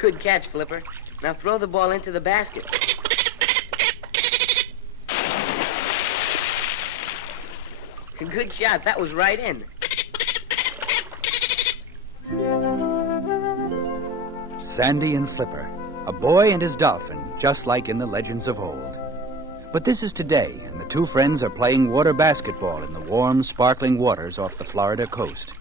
Good catch, Flipper. Now throw the ball into the basket. Good shot. That was right in. Sandy and Flipper, a boy and his dolphin, just like in the legends of old. But this is today, and the two friends are playing water basketball in the warm, sparkling waters off the Florida coast.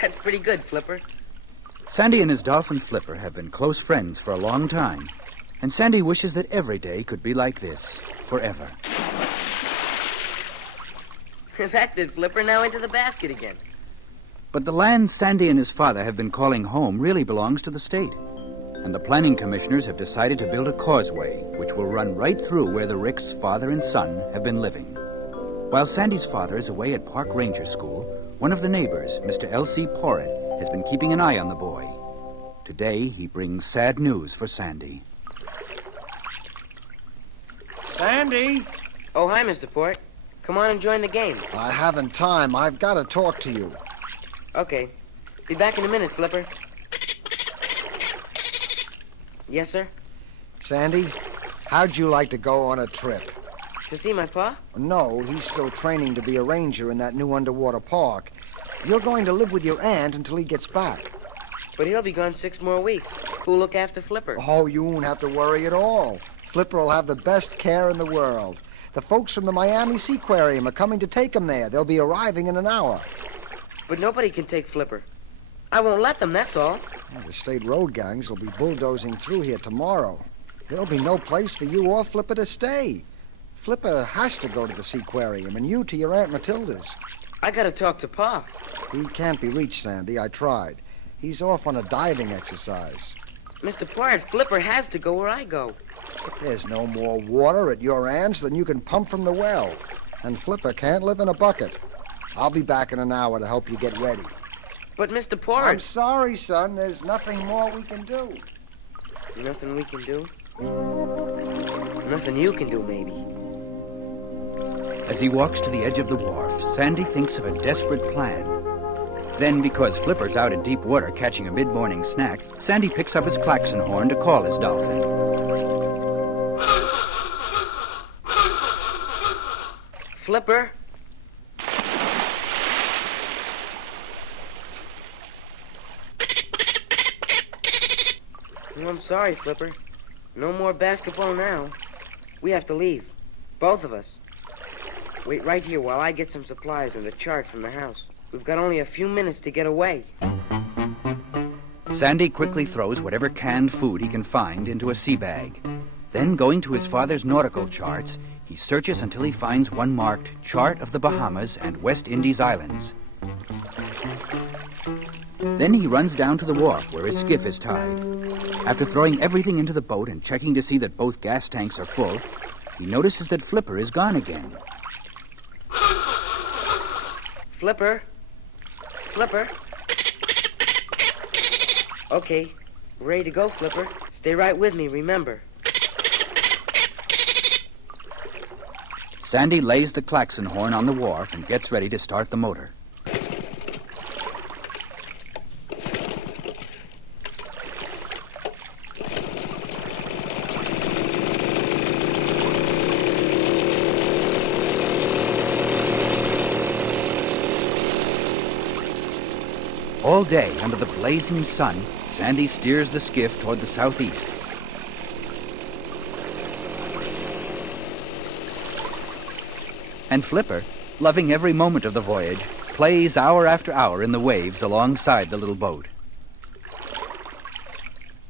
That's pretty good, Flipper. Sandy and his dolphin Flipper have been close friends for a long time, and Sandy wishes that every day could be like this, forever. That's it, Flipper. Now into the basket again. But the land Sandy and his father have been calling home really belongs to the state. And the planning commissioners have decided to build a causeway which will run right through where the Ricks, father and son, have been living. While Sandy's father is away at Park Ranger School, one of the neighbors, Mr. L.C. Porritt, has been keeping an eye on the boy. Today, he brings sad news for Sandy. Sandy? Oh, hi, Mr. Porritt. Come on and join the game. I haven't time. I've got to talk to you. Okay. Be back in a minute, Flipper. Yes, sir? Sandy, how'd you like to go on a trip? To see my pa? No, he's still training to be a ranger in that new underwater park. You're going to live with your aunt until he gets back. But he'll be gone 6 more weeks. Who'll look after Flipper? Oh, you won't have to worry at all. Flipper will have the best care in the world. The folks from the Miami Seaquarium are coming to take him there. They'll be arriving in an hour. But nobody can take Flipper. I won't let them, that's all. Well, the state road gangs will be bulldozing through here tomorrow. There'll be no place for you or Flipper to stay. Flipper has to go to the Seaquarium, and you to your Aunt Matilda's. I gotta talk to Pa. He can't be reached, Sandy. I tried. He's off on a diving exercise. Mr. Porritt, Flipper has to go where I go. But there's no more water at your aunt's than you can pump from the well. And Flipper can't live in a bucket. I'll be back in an hour to help you get ready. But Mr. I'm Porritt... sorry, son. There's nothing more we can do. Nothing we can do? Nothing you can do, maybe. As he walks to the edge of the wharf, Sandy thinks of a desperate plan. Then, because Flipper's out in deep water catching a mid-morning snack, Sandy picks up his klaxon horn to call his dolphin. Flipper? Oh, I'm sorry, Flipper. No more basketball now. We have to leave. Both of us. Wait right here while I get some supplies and a chart from the house. We've got only a few minutes to get away. Sandy quickly throws whatever canned food he can find into a sea bag. Then, going to his father's nautical charts, he searches until he finds one marked Chart of the Bahamas and West Indies Islands. Then he runs down to the wharf where his skiff is tied. After throwing everything into the boat and checking to see that both gas tanks are full, he notices that Flipper is gone again. Flipper? Flipper? Okay, ready to go, Flipper. Stay right with me, remember. Sandy lays the klaxon horn on the wharf and gets ready to start the motor. All day, under the blazing sun, Sandy steers the skiff toward the southeast. And Flipper, loving every moment of the voyage, plays hour after hour in the waves alongside the little boat.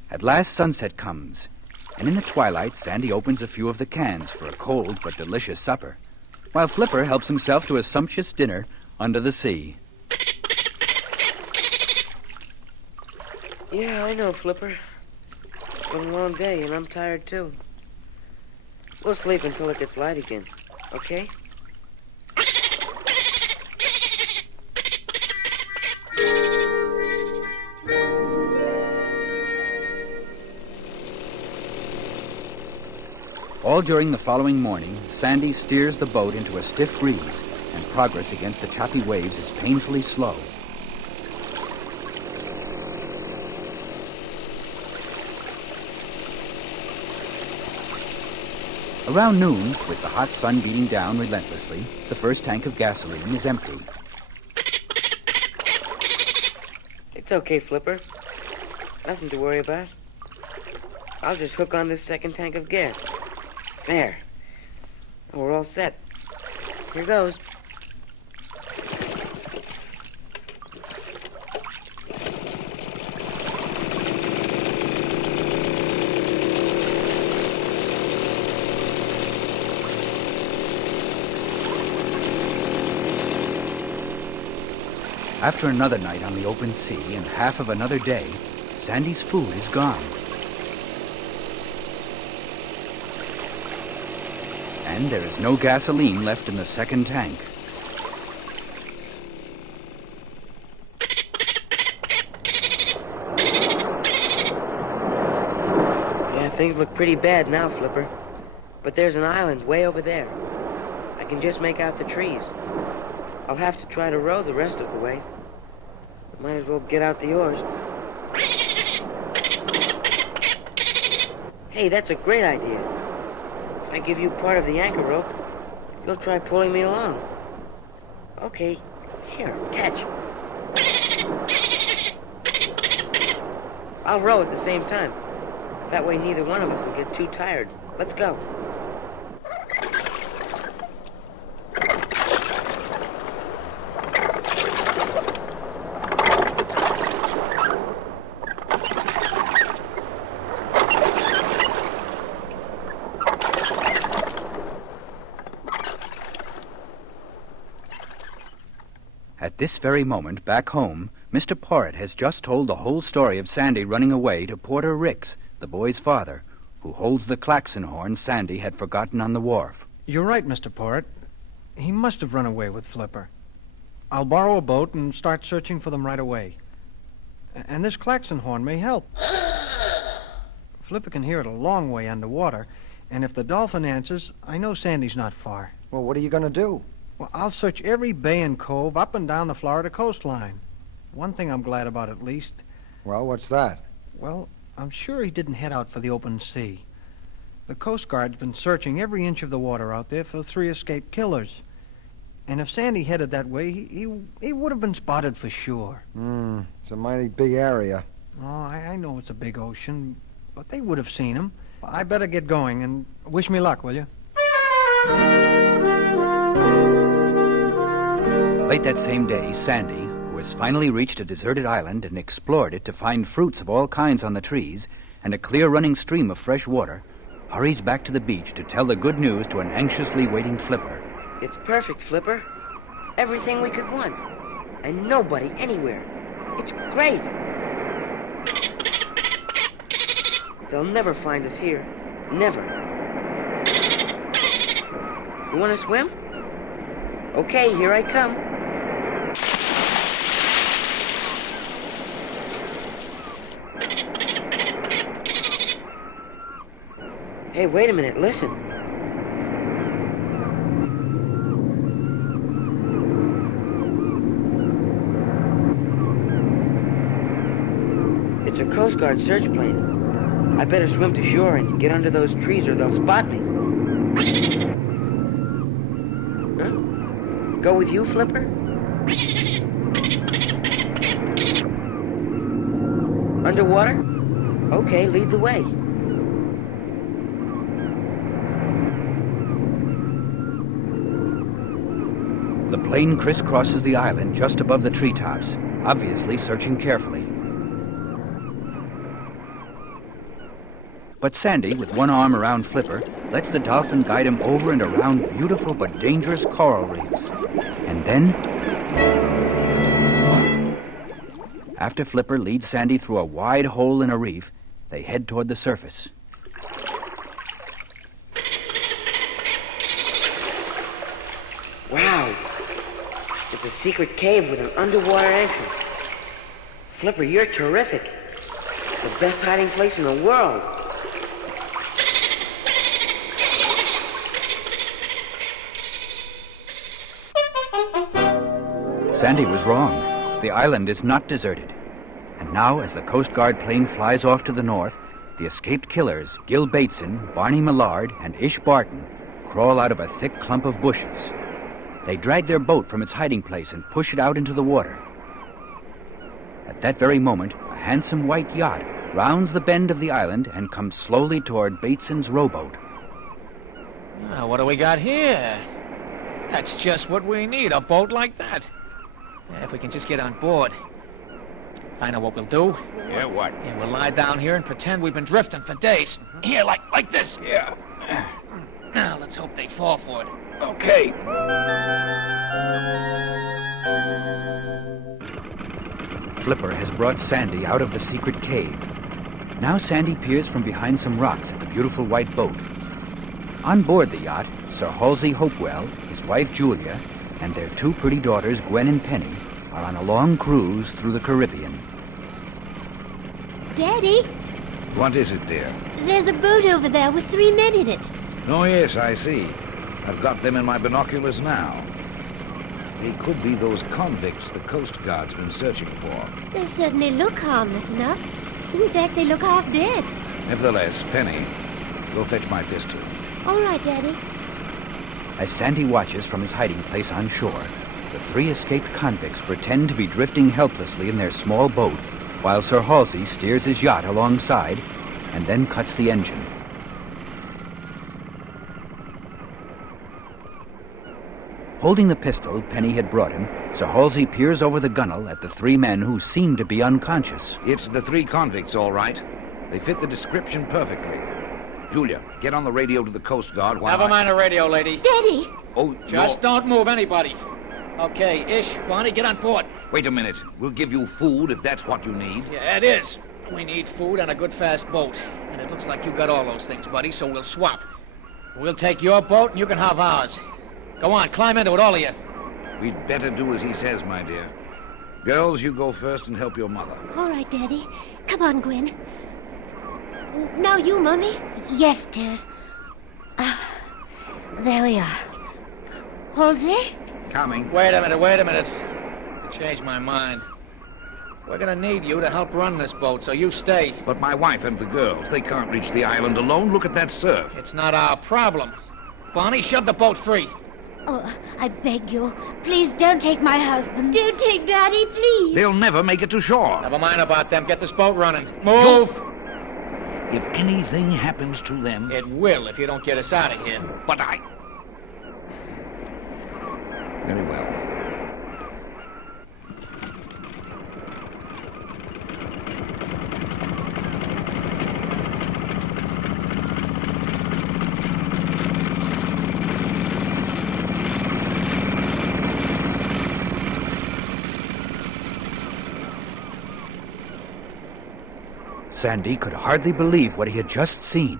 At last sunset comes, and in the twilight, Sandy opens a few of the cans for a cold but delicious supper, while Flipper helps himself to a sumptuous dinner under the sea. Yeah, I know, Flipper. It's been a long day, and I'm tired, too. We'll sleep until it gets light again, okay? All during the following morning, Sandy steers the boat into a stiff breeze, and progress against the choppy waves is painfully slow. Around noon, with the hot sun beating down relentlessly, the first tank of gasoline is empty. It's okay, Flipper. Nothing to worry about. I'll just hook on this second tank of gas. There. We're all set. Here goes. After another night on the open sea and half of another day, Sandy's food is gone. And there is no gasoline left in the second tank. Yeah, things look pretty bad now, Flipper. But there's an island way over there. I can just make out the trees. I'll have to try to row the rest of the way. Might as well get out the oars. Hey, that's a great idea. If I give you part of the anchor rope, you'll try pulling me along. Okay, here, catch. I'll row at the same time. That way neither one of us will get too tired. Let's go. At this very moment, back home, Mr. Porritt has just told the whole story of Sandy running away to Porter Ricks, the boy's father, who holds the klaxon horn Sandy had forgotten on the wharf. You're right, Mr. Porritt. He must have run away with Flipper. I'll borrow a boat and start searching for them right away. And this klaxon horn may help. Flipper can hear it a long way underwater, and if the dolphin answers, I know Sandy's not far. Well, what are you going to do? Well, I'll search every bay and cove up and down the Florida coastline. One thing I'm glad about, at least. Well, what's that? Well, I'm sure he didn't head out for the open sea. The Coast Guard's been searching every inch of the water out there for 3 escaped killers. And if Sandy headed that way, he would have been spotted for sure. It's a mighty big area. Oh, I know it's a big ocean, but they would have seen him. I better get going, and wish me luck, will you? Late that same day, Sandy, who has finally reached a deserted island and explored it to find fruits of all kinds on the trees and a clear running stream of fresh water, hurries back to the beach to tell the good news to an anxiously waiting Flipper. It's perfect, Flipper. Everything we could want. And nobody anywhere. It's great. They'll never find us here. Never. You want to swim? Okay, here I come. Hey, wait a minute, listen. It's a Coast Guard search plane. I better swim to shore and get under those trees or they'll spot me. Huh? Go with you, Flipper? Underwater? Okay, lead the way. The plane crisscrosses the island just above the treetops, obviously searching carefully. But Sandy, with one arm around Flipper, lets the dolphin guide him over and around beautiful but dangerous coral reefs. And then, after Flipper leads Sandy through a wide hole in a reef, they head toward the surface. Wow. It's a secret cave with an underwater entrance. Flipper, you're terrific. The best hiding place in the world. Sandy was wrong. The island is not deserted. And now, as the Coast Guard plane flies off to the north, the escaped killers, Gil Bateson, Barney Millard, and Ish Barton, crawl out of a thick clump of bushes. They drag their boat from its hiding place and push it out into the water. At that very moment, a handsome white yacht rounds the bend of the island and comes slowly toward Bateson's rowboat. Now, what do we got here? That's just what we need, a boat like that. If we can just get on board. I know what we'll do. Yeah, what? Yeah, we'll lie down here and pretend we've been drifting for days. Here, like this. Yeah. Now, let's hope they fall for it. Okay. Flipper has brought Sandy out of the secret cave. Now Sandy peers from behind some rocks at the beautiful white boat. On board the yacht, Sir Halsey Hopewell, his wife Julia, and their two pretty daughters, Gwen and Penny, are on a long cruise through the Caribbean. Daddy, What is it, dear? there's a boat over there with 3 men in it. Oh, yes, I see. I've got them in my binoculars now. They could be those convicts the Coast Guard's been searching for. They certainly look harmless enough. In fact, they look half dead. Nevertheless, Penny, go fetch my pistol. All right, Daddy. As Sandy watches from his hiding place on shore, the 3 escaped convicts pretend to be drifting helplessly in their small boat, while Sir Halsey steers his yacht alongside and then cuts the engine. Holding the pistol Penny had brought him, Sir Halsey peers over the gunwale at the 3 men who seem to be unconscious. It's the 3 convicts, all right. They fit the description perfectly. Julia, get on the radio to the Coast Guard while Never mind the radio, lady. Daddy! Oh, Just don't move anybody. Okay, Ish, Barney, get on board. Wait a minute. We'll give you food if that's what you need. Yeah, it is. We need food and a good fast boat. And it looks like you got all those things, buddy, so we'll swap. We'll take your boat and you can have ours. Go on, climb into it, all of you. We'd better do as he says, my dear. Girls, you go first and help your mother. All right, Daddy. Come on, Gwen. Now you, Mummy. Yes, dears. There we are. Halsey? Coming. Wait a minute. I changed my mind. We're gonna need you to help run this boat, so you stay. But my wife and the girls, they can't reach the island alone. Look at that surf. It's not our problem. Barney, shove the boat free. Oh, I beg you. Please don't take my husband. Don't take Daddy, please. They'll never make it to shore. Never mind about them. Get this boat running. Move! If anything happens to them... It will if you don't get us out of here. But I... Very well. Sandy could hardly believe what he had just seen.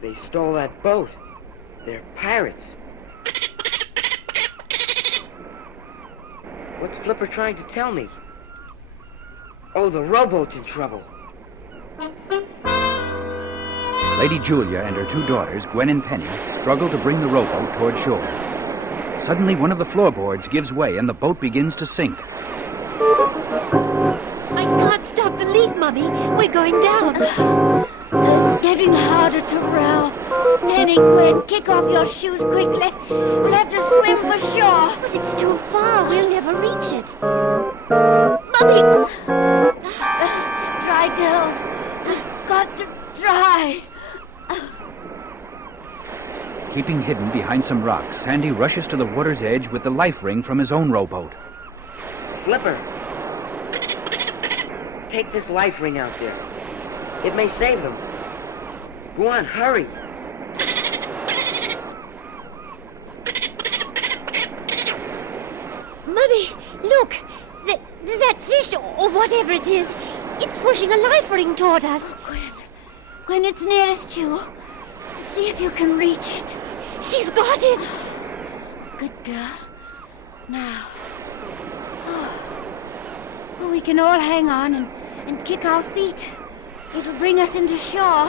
They stole that boat. They're pirates. What's Flipper trying to tell me? Oh, the rowboat's in trouble. Lady Julia and her 2 daughters, Gwen and Penny, struggle to bring the rowboat toward shore. Suddenly, one of the floorboards gives way and the boat begins to sink. I can't stop the leak, Mummy. We're going down. It's getting harder to row. Penny, Gwen, kick off your shoes quickly. We'll have to swim for shore. But it's too far. We'll never reach it. Mummy! Dry, girls. Got to dry. Keeping hidden behind some rocks, Sandy rushes to the water's edge with the life ring from his own rowboat. Flipper! Take this life ring out there. It may save them. Go on, hurry. Mummy, look! That fish, or whatever it is, it's pushing a life ring toward us. Gwen, it's nearest you. See if you can reach it. She's got it! Good girl. Now. Oh, we can all hang on and kick our feet. It'll bring us into shore.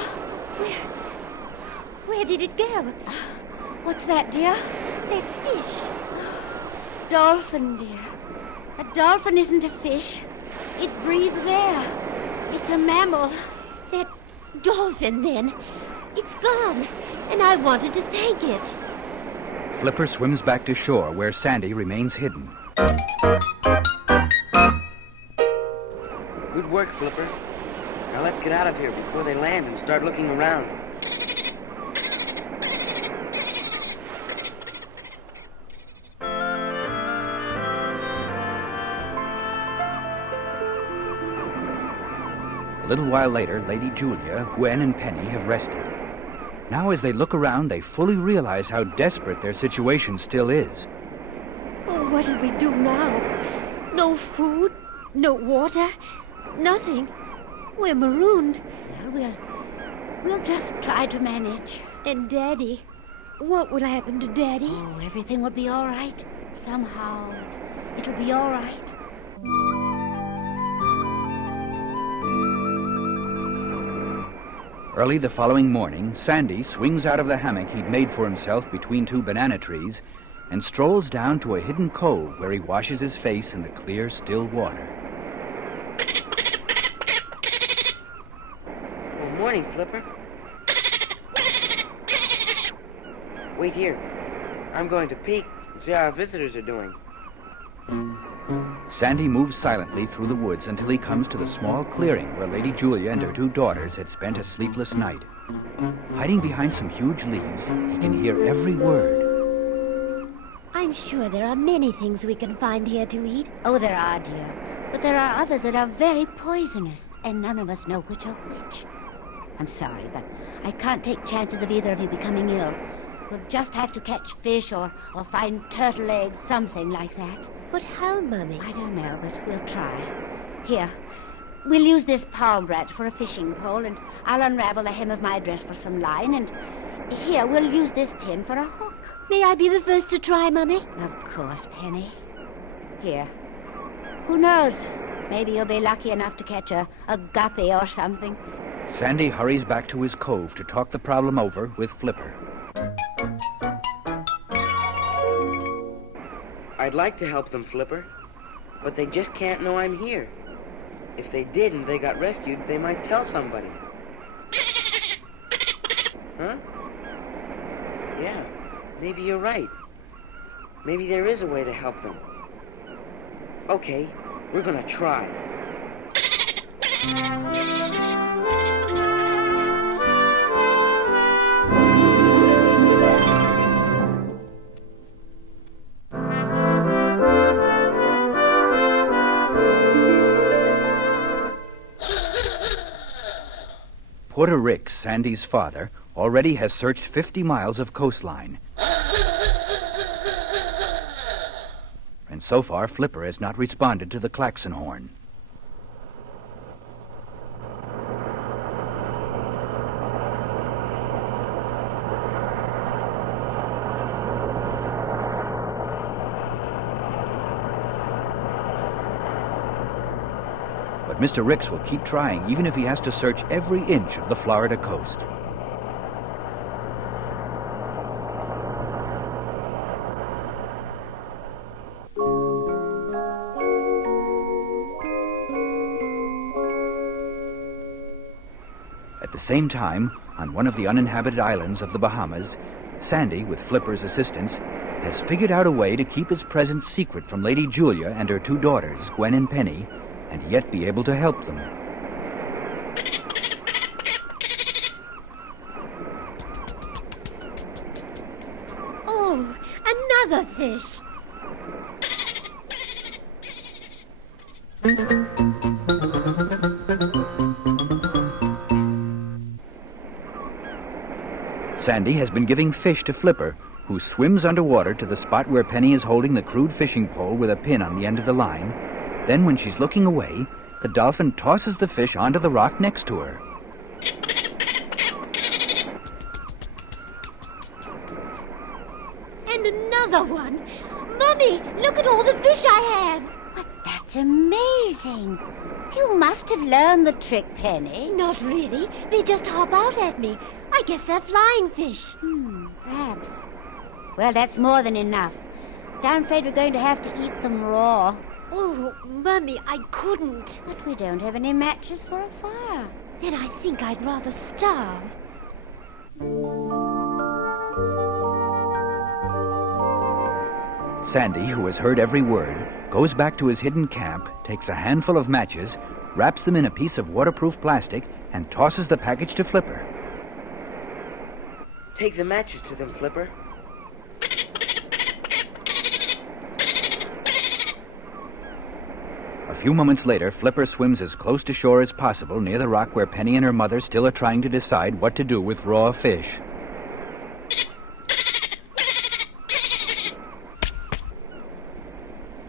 Where did it go? What's that, dear? That fish. Dolphin, dear. A dolphin isn't a fish. It breathes air. It's a mammal. That dolphin, then. It's gone, and I wanted to thank it. Flipper swims back to shore where Sandy remains hidden. Good work, Flipper. Now let's get out of here before they land and start looking around. A little while later, Lady Julia, Gwen, and Penny have rested. Now as they look around, they fully realize how desperate their situation still is. Oh, what'll we do now? No food, no water, nothing. We're marooned. Well, we'll just try to manage. And Daddy? What will happen to Daddy? Oh, everything will be all right. Somehow, it'll be all right. Early the following morning, Sandy swings out of the hammock he'd made for himself between two banana trees and strolls down to a hidden cove where he washes his face in the clear, still water. Well, morning, Flipper. Wait here. I'm going to peek and see how our visitors are doing. Sandy moves silently through the woods until he comes to the small clearing where Lady Julia and her two daughters had spent a sleepless night. Hiding behind some huge leaves, he can hear every word. I'm sure there are many things we can find here to eat. Oh, there are, dear. But there are others that are very poisonous, and none of us know which are which. I'm sorry, but I can't take chances of either of you becoming ill. We'll just have to catch fish or find turtle eggs, something like that. But how, Mummy? I don't know, but we'll try. Here, we'll use this palm branch for a fishing pole, and I'll unravel the hem of my dress for some line, and here, we'll use this pin for a hook. May I be the first to try, Mummy? Of course, Penny. Here. Who knows? Maybe you'll be lucky enough to catch a guppy or something. Sandy hurries back to his cove to talk the problem over with Flipper. I'd like to help them, Flipper, but they just can't know I'm here. If they did and they got rescued, they might tell somebody. Huh? Yeah, maybe you're right. Maybe there is a way to help them. Okay, we're gonna try. Porter Ricks, Sandy's father, already has searched 50 miles of coastline. And so far, Flipper has not responded to the klaxon horn. But Mr. Ricks will keep trying, even if he has to search every inch of the Florida coast. At the same time, on one of the uninhabited islands of the Bahamas, Sandy, with Flipper's assistance, has figured out a way to keep his presence secret from Lady Julia and her two daughters, Gwen and Penny, and yet be able to help them. Oh, another fish. Sandy has been giving fish to Flipper, who swims underwater to the spot where Penny is holding the crude fishing pole with a pin on the end of the line. Then, when she's looking away, the dolphin tosses the fish onto the rock next to her. And another one. Mummy, look at all the fish I have. But that's amazing. You must have learned the trick, Penny. Not really. They just hop out at me. I guess they're flying fish. Perhaps. Well, that's more than enough. But I'm afraid we're going to have to eat them raw. Oh, Mummy, I couldn't. But we don't have any matches for a fire. Then I think I'd rather starve. Sandy, who has heard every word, goes back to his hidden camp, takes a handful of matches, wraps them in a piece of waterproof plastic, and tosses the package to Flipper. Take the matches to them, Flipper. A few moments later, Flipper swims as close to shore as possible near the rock where Penny and her mother still are trying to decide what to do with raw fish.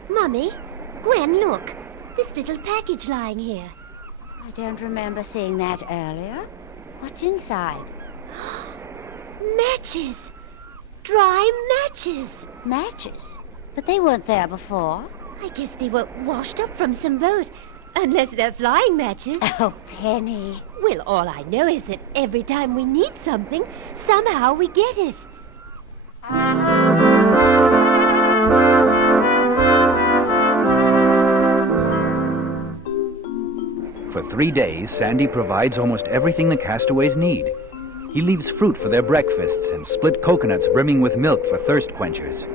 Mummy, Gwen, look. This little package lying here. I don't remember seeing that earlier. What's inside? Matches! Dry matches! Matches? But they weren't there before. I guess they were washed up from some boat. Unless they're flying matches. Oh, Penny. Well, all I know is that every time we need something, somehow we get it. For 3 days, Sandy provides almost everything the castaways need. He leaves fruit for their breakfasts and split coconuts brimming with milk for thirst quenchers.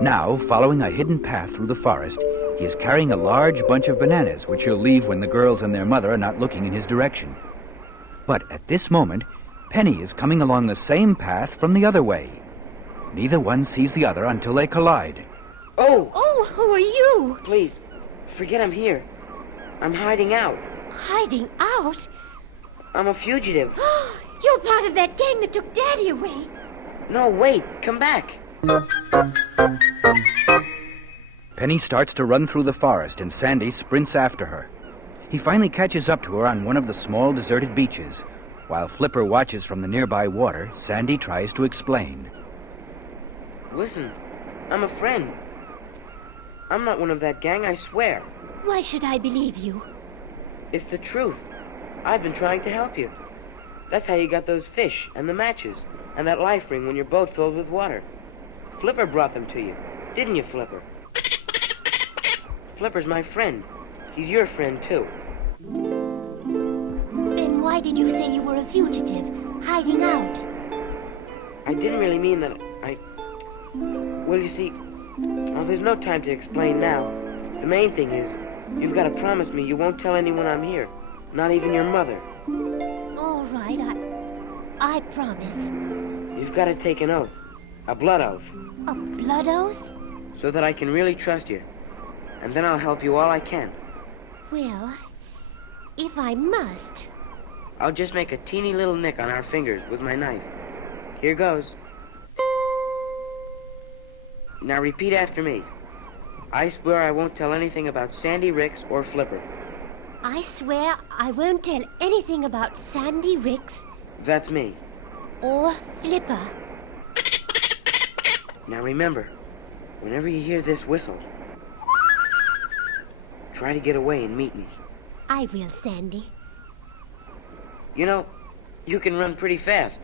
Now, following a hidden path through the forest, he is carrying a large bunch of bananas, which he'll leave when the girls and their mother are not looking in his direction. But at this moment, Penny is coming along the same path from the other way. Neither one sees the other until they collide. Oh! Oh, who are you? Please, forget I'm here. I'm hiding out. Hiding out? I'm a fugitive. You're part of that gang that took Daddy away. No, wait, come back. Penny starts to run through the forest, and Sandy sprints after her. He finally catches up to her on one of the small deserted beaches. While Flipper watches from the nearby water, Sandy tries to explain. Listen, I'm a friend. I'm not one of that gang, I swear. Why should I believe you? It's the truth. I've been trying to help you. That's how you got those fish and the matches and that life ring when your boat filled with water. Flipper brought them to you, didn't you, Flipper? Flipper's my friend. He's your friend, too. Then why did you say you were a fugitive, hiding out? I didn't really mean that Well, you see, there's no time to explain now. The main thing is, you've got to promise me you won't tell anyone I'm here. Not even your mother. All right, I promise. You've got to take an oath. A blood oath. A blood oath? So that I can really trust you. And then I'll help you all I can. Well, if I must. I'll just make a teeny little nick on our fingers with my knife. Here goes. Now repeat after me. I swear I won't tell anything about Sandy, Ricks, or Flipper. I swear I won't tell anything about Sandy, Ricks, That's me. or Flipper. Now remember, whenever you hear this whistle, try to get away and meet me. I will, Sandy. You know, you can run pretty fast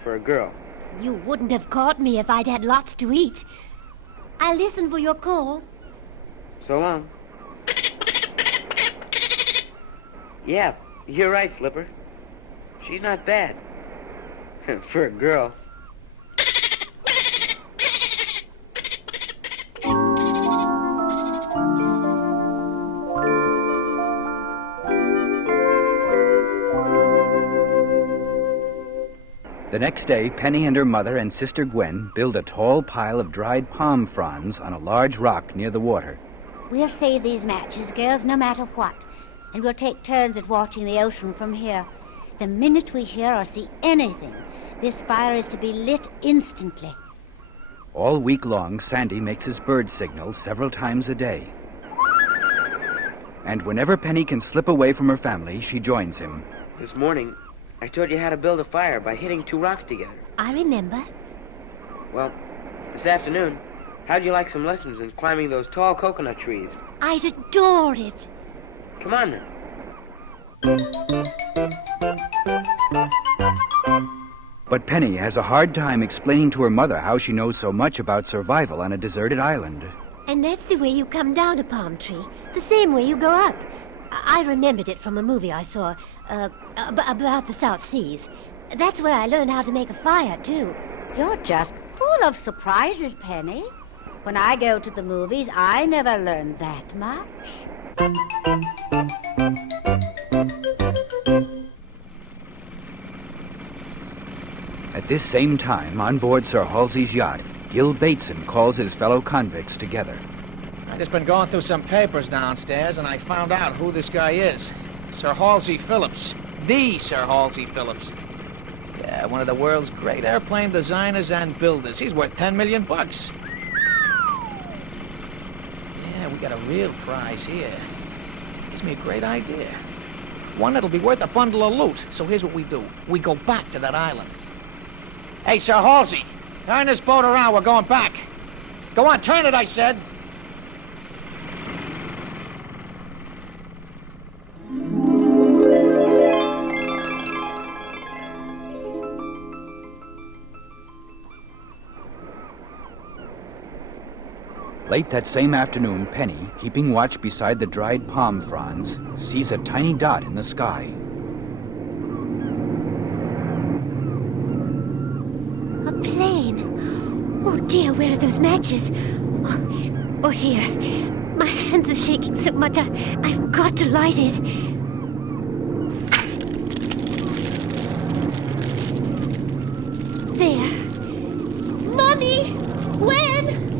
for a girl. You wouldn't have caught me if I'd had lots to eat. I'll listen for your call. So long. Yeah, you're right, Flipper. She's not bad. For a girl. The next day, Penny and her mother and sister Gwen build a tall pile of dried palm fronds on a large rock near the water. We'll save these matches, girls, no matter what. And we'll take turns at watching the ocean from here. The minute we hear or see anything, this fire is to be lit instantly. All week long, Sandy makes his bird signal several times a day. And whenever Penny can slip away from her family, she joins him. This morning, I taught you how to build a fire by hitting two rocks together. I remember. Well, this afternoon, how'd you like some lessons in climbing those tall coconut trees? I'd adore it. Come on, then. But Penny has a hard time explaining to her mother how she knows so much about survival on a deserted island. And that's the way you come down a palm tree. The same way you go up. I remembered it from a movie I saw, about the South Seas. That's where I learned how to make a fire, too. You're just full of surprises, Penny. When I go to the movies, I never learn that much. At this same time, on board Sir Halsey's yacht, Gil Bateson calls his fellow convicts together. I just been going through some papers downstairs, and I found out who this guy is. Sir Halsey Phillips. The Sir Halsey Phillips. Yeah, one of the world's great airplane designers and builders. He's worth $10 million. Yeah, we got a real prize here. Gives me a great idea. One that'll be worth a bundle of loot. So here's what we do. We go back to that island. Hey, Sir Halsey, turn this boat around. We're going back. Go on, turn it, I said. Late that same afternoon, Penny, keeping watch beside the dried palm fronds, sees a tiny dot in the sky. A plane. Oh, dear, where are those matches? Oh, here. My hands are shaking so much, I've got to light it. There. Mommy! Gwen!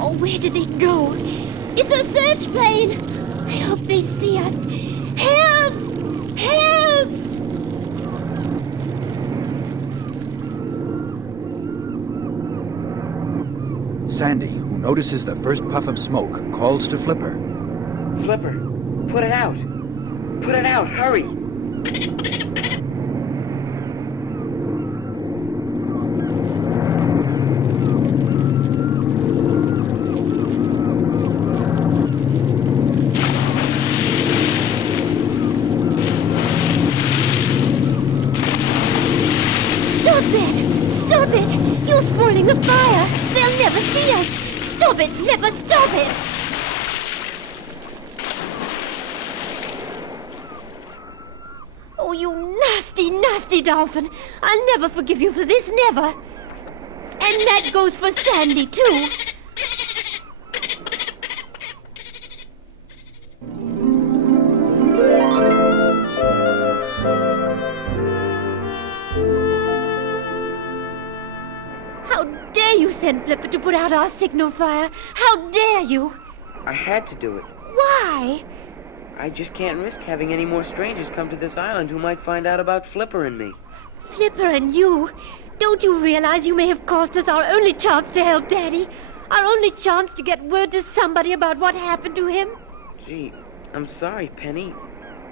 Oh, where did they go? It's a search plane! I hope they see us. Help! Help! Sandy, who notices the first puff of smoke, calls to Flipper. Flipper, put it out. Put it out, hurry. Stop it! You're spoiling the fire! They'll never see us! Stop it, Flipper, stop it! Oh, you nasty, nasty dolphin! I'll never forgive you for this, never! And that goes for Sandy, too! Send Flipper to put out our signal fire. How dare you? I had to do it. Why? I just can't risk having any more strangers come to this island who might find out about Flipper and me. Flipper and you? Don't you realize you may have cost us our only chance to help Daddy? Our only chance to get word to somebody about what happened to him? Gee, I'm sorry, Penny.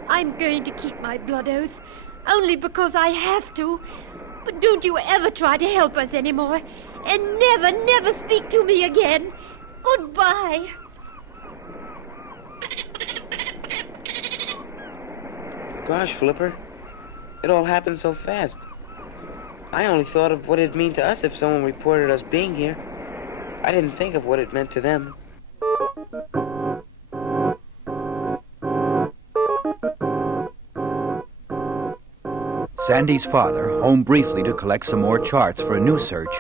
I'm going to keep my blood oath, only because I have to. But don't you ever try to help us anymore. And never, never speak to me again. Goodbye. Gosh, Flipper. It all happened so fast. I only thought of what it'd mean to us if someone reported us being here. I didn't think of what it meant to them. Sandy's father, home briefly to collect some more charts for a new search,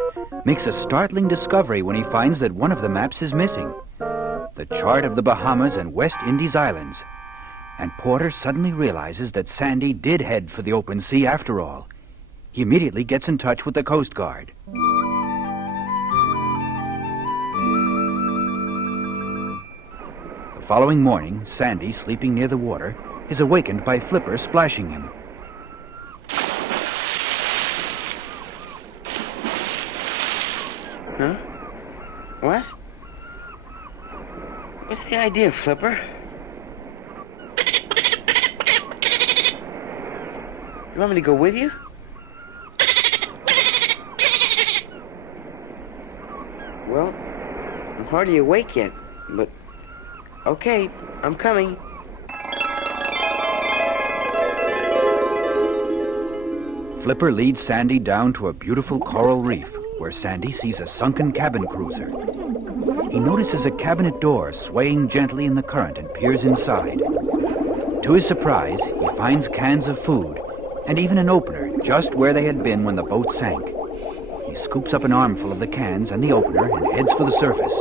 makes a startling discovery when he finds that one of the maps is missing. The chart of the Bahamas and West Indies Islands. And Porter suddenly realizes that Sandy did head for the open sea after all. He immediately gets in touch with the Coast Guard. The following morning, Sandy, sleeping near the water, is awakened by Flipper splashing him. Huh? What? What's the idea, Flipper? You want me to go with you? Well, I'm hardly awake yet, but... Okay, I'm coming. Flipper leads Sandy down to a beautiful coral reef, where Sandy sees a sunken cabin cruiser. He notices a cabinet door swaying gently in the current and peers inside. To his surprise, he finds cans of food and even an opener just where they had been when the boat sank. He scoops up an armful of the cans and the opener and heads for the surface.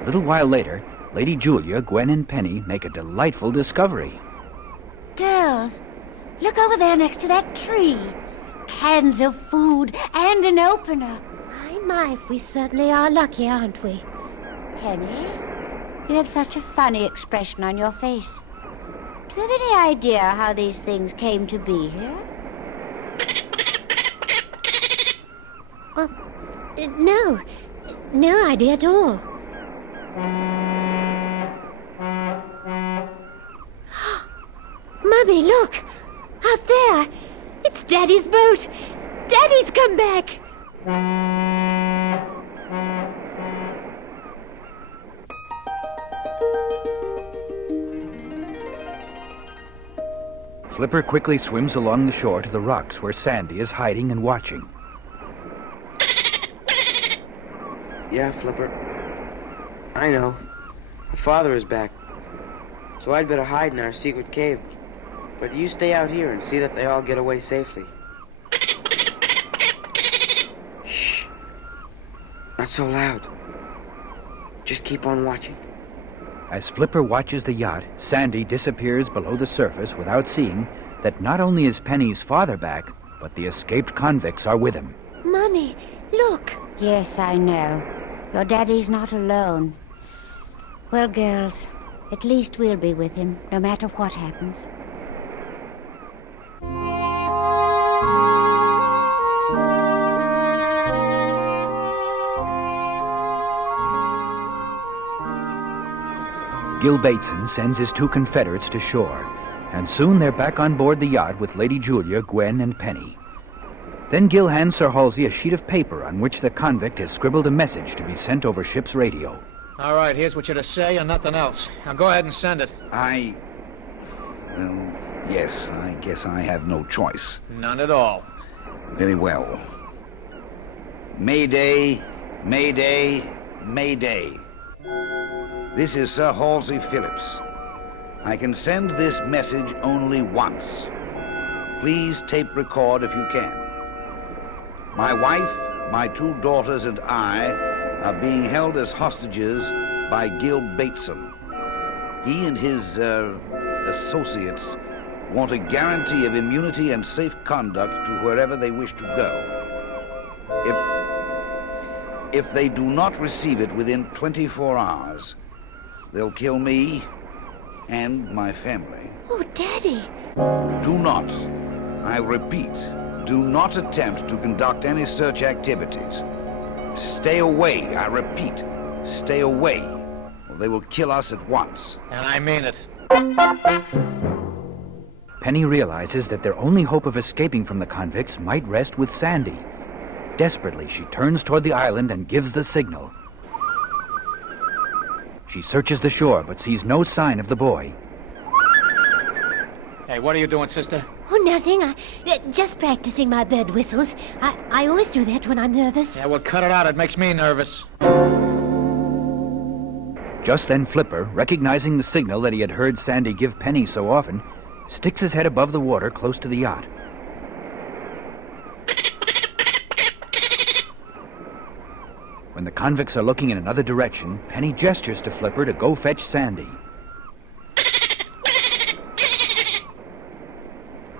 A little while later, Lady Julia, Gwen, and Penny make a delightful discovery. Girls, look over there next to that tree. Cans of food and an opener. My, we certainly are lucky, aren't we? Penny, you have such a funny expression on your face. Do you have any idea how these things came to be here? No. No idea at all. Mummy, look! Out there! It's Daddy's boat! Daddy's come back! Flipper quickly swims along the shore to the rocks where Sandy is hiding and watching. Yeah, Flipper. I know. Her father is back. So I'd better hide in our secret cave. But you stay out here and see that they all get away safely. Shh. Not so loud. Just keep on watching. As Flipper watches the yacht, Sandy disappears below the surface without seeing that not only is Penny's father back, but the escaped convicts are with him. Mummy, look! Yes, I know. Your daddy's not alone. Well, girls, at least we'll be with him, no matter what happens. Gil Bateson sends his two Confederates to shore, and soon they're back on board the yacht with Lady Julia, Gwen, and Penny. Then Gil hands Sir Halsey a sheet of paper on which the convict has scribbled a message to be sent over ship's radio. All right, here's what you're to say and nothing else. Now go ahead and send it. Well, yes, I guess I have no choice. None at all. Very well. Mayday, Mayday, Mayday. This is Sir Halsey Phillips. I can send this message only once. Please tape record if you can. My wife, my two daughters, and I are being held as hostages by Gil Bateson. He and his, associates want a guarantee of immunity and safe conduct to wherever they wish to go. If they do not receive it within 24 hours, they'll kill me and my family. Oh, Daddy! Do not, I repeat, do not attempt to conduct any search activities. Stay away, I repeat, stay away, or they will kill us at once. And I mean it. Penny realizes that their only hope of escaping from the convicts might rest with Sandy. Desperately, she turns toward the island and gives the signal. She searches the shore, but sees no sign of the boy. Hey, what are you doing, sister? Oh, nothing. Just practicing my bird whistles. I always do that when I'm nervous. Yeah, well, cut it out. It makes me nervous. Just then Flipper, recognizing the signal that he had heard Sandy give Penny so often, sticks his head above the water close to the yacht. When the convicts are looking in another direction, Penny gestures to Flipper to go fetch Sandy.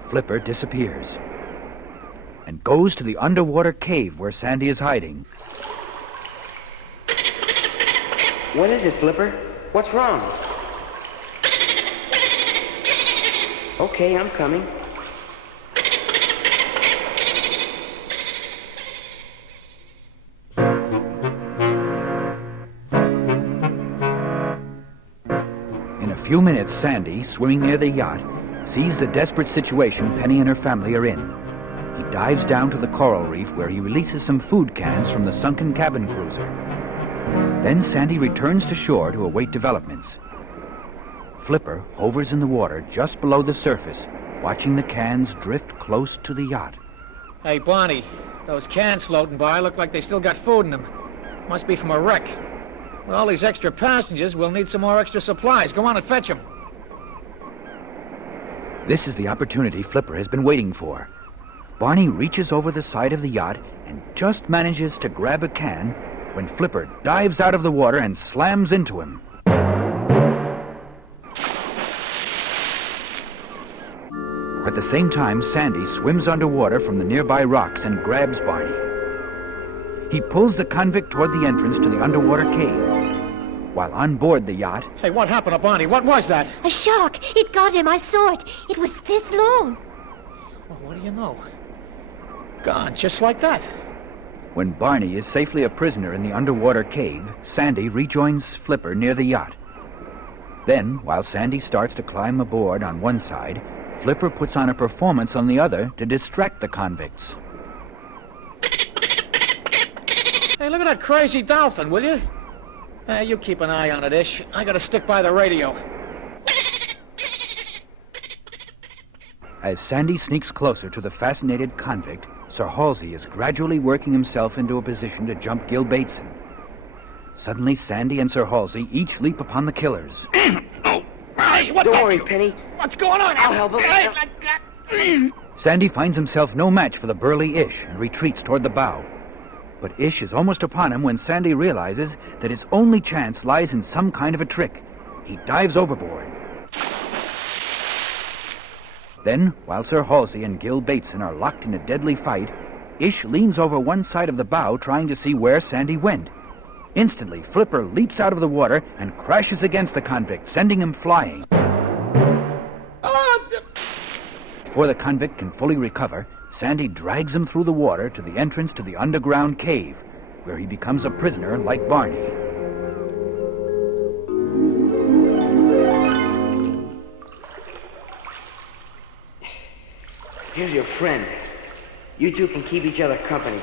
Flipper disappears and goes to the underwater cave where Sandy is hiding. What is it, Flipper? What's wrong? Okay, I'm coming. In a few minutes, Sandy, swimming near the yacht, sees the desperate situation Penny and her family are in. He dives down to the coral reef where he releases some food cans from the sunken cabin cruiser. Then Sandy returns to shore to await developments. Flipper hovers in the water just below the surface, watching the cans drift close to the yacht. Hey, Bonnie, Those cans floating by look like they still got food in them. Must be from a wreck. With all these extra passengers, we'll need some more extra supplies. Go on and fetch them. This is the opportunity Flipper has been waiting for. Barney reaches over the side of the yacht and just manages to grab a can when Flipper dives out of the water and slams into him. At the same time, Sandy swims underwater from the nearby rocks and grabs Barney. He pulls the convict toward the entrance to the underwater cave. While on board the yacht... Hey, what happened to Barney? What was that? A shark! It got him, I saw it. It was this long. Well, what do you know? Gone, just like that. When Barney is safely a prisoner in the underwater cave, Sandy rejoins Flipper near the yacht. Then, while Sandy starts to climb aboard on one side, Flipper puts on a performance on the other to distract the convicts. Hey, look at that crazy dolphin, will you? You keep an eye on it, Ish. I gotta stick by the radio. As Sandy sneaks closer to the fascinated convict, Sir Halsey is gradually working himself into a position to jump Gil Bateson. Suddenly, Sandy and Sir Halsey each leap upon the killers. Hey, what Don't worry, Penny. What's going on? I'll help him. Sandy finds himself no match for the burly Ish and retreats toward the bow. But Ish is almost upon him when Sandy realizes that his only chance lies in some kind of a trick. He dives overboard. Then, while Sir Halsey and Gil Bateson are locked in a deadly fight, Ish leans over one side of the bow trying to see where Sandy went. Instantly, Flipper leaps out of the water and crashes against the convict, sending him flying. Before the convict can fully recover, Sandy drags him through the water to the entrance to the underground cave, where he becomes a prisoner like Barney. Here's your friend. You two can keep each other company.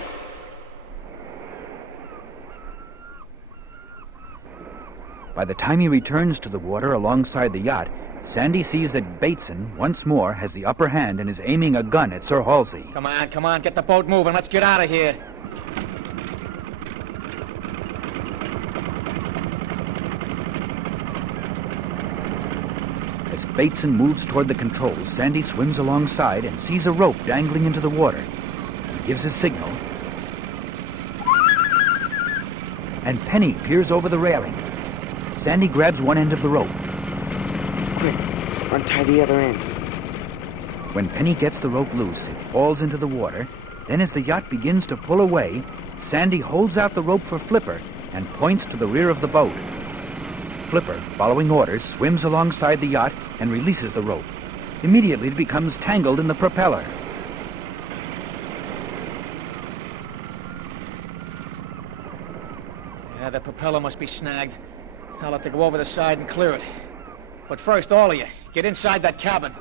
By the time he returns to the water alongside the yacht, Sandy sees that Bateson, once more, has the upper hand and is aiming a gun at Sir Halsey. Come on, get the boat moving. Let's get out of here. As Bateson moves toward the controls, Sandy swims alongside and sees a rope dangling into the water. He gives a signal, and Penny peers over the railing. Sandy grabs one end of the rope. Quick, untie the other end. When Penny gets the rope loose, it falls into the water. Then as the yacht begins to pull away, Sandy holds out the rope for Flipper and points to the rear of the boat. Flipper, following orders, swims alongside the yacht and releases the rope. Immediately it becomes tangled in the propeller. Yeah, the propeller must be snagged. I'll have to go over the side and clear it. But first, all of you, get inside that cabin.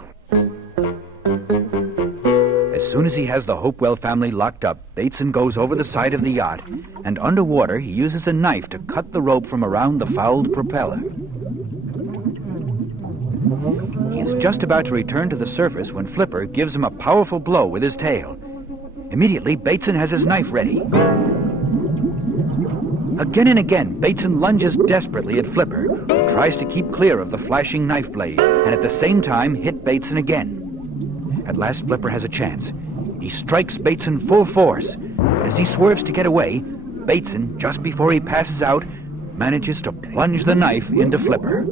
As soon as he has the Hopewell family locked up, Bateson goes over the side of the yacht, and underwater he uses a knife to cut the rope from around the fouled propeller. He is just about to return to the surface when Flipper gives him a powerful blow with his tail. Immediately, Bateson has his knife ready. Again and again, Bateson lunges desperately at Flipper, who tries to keep clear of the flashing knife blade, and at the same time hit Bateson again. At last, Flipper has a chance. He strikes Bateson full force, but as he swerves to get away, Bateson, just before he passes out, manages to plunge the knife into Flipper.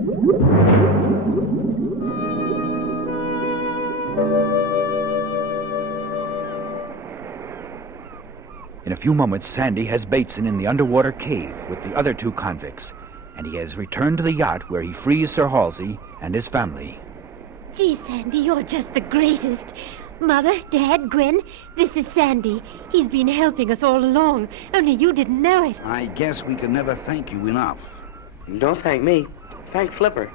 In a few moments, Sandy has Bateson in the underwater cave with the other two convicts, and he has returned to the yacht where he frees Sir Halsey and his family. Gee, Sandy, you're just the greatest. Mother, Dad, Gwen, this is Sandy. He's been helping us all along, only you didn't know it. I guess we can never thank you enough. Don't thank me. Thank Flipper.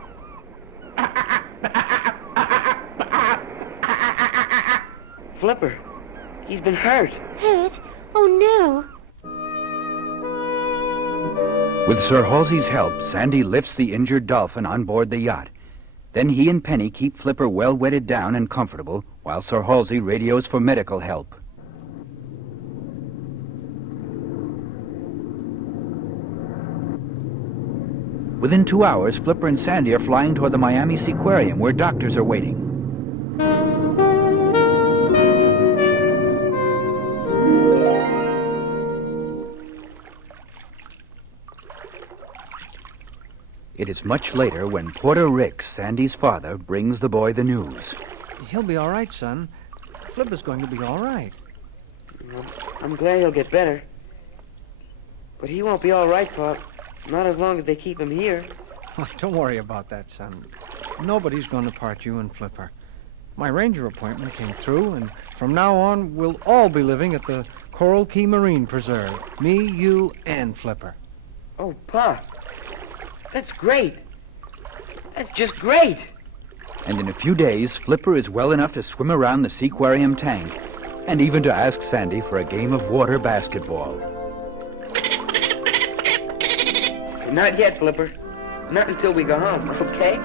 Flipper, he's been hurt. Hurt? Oh, no. With Sir Halsey's help, Sandy lifts the injured dolphin on board the yacht. Then he and Penny keep Flipper well wetted down and comfortable, while Sir Halsey radios for medical help. Within 2 hours, Flipper and Sandy are flying toward the Miami Seaquarium, where doctors are waiting. It is much later when Porter Ricks, Sandy's father, brings the boy the news. He'll be all right, son. Flipper's going to be all right. Well, I'm glad he'll get better. But he won't be all right, Pop. Not as long as they keep him here. Don't worry about that, son. Nobody's going to part you and Flipper. My ranger appointment came through, and from now on, we'll all be living at the Coral Key Marine Preserve. Me, you, and Flipper. Oh, Pop. That's great. That's just great. And in a few days, Flipper is well enough to swim around the Seaquarium tank, and even to ask Sandy for a game of water basketball. Not yet, Flipper. Not until we go home, okay?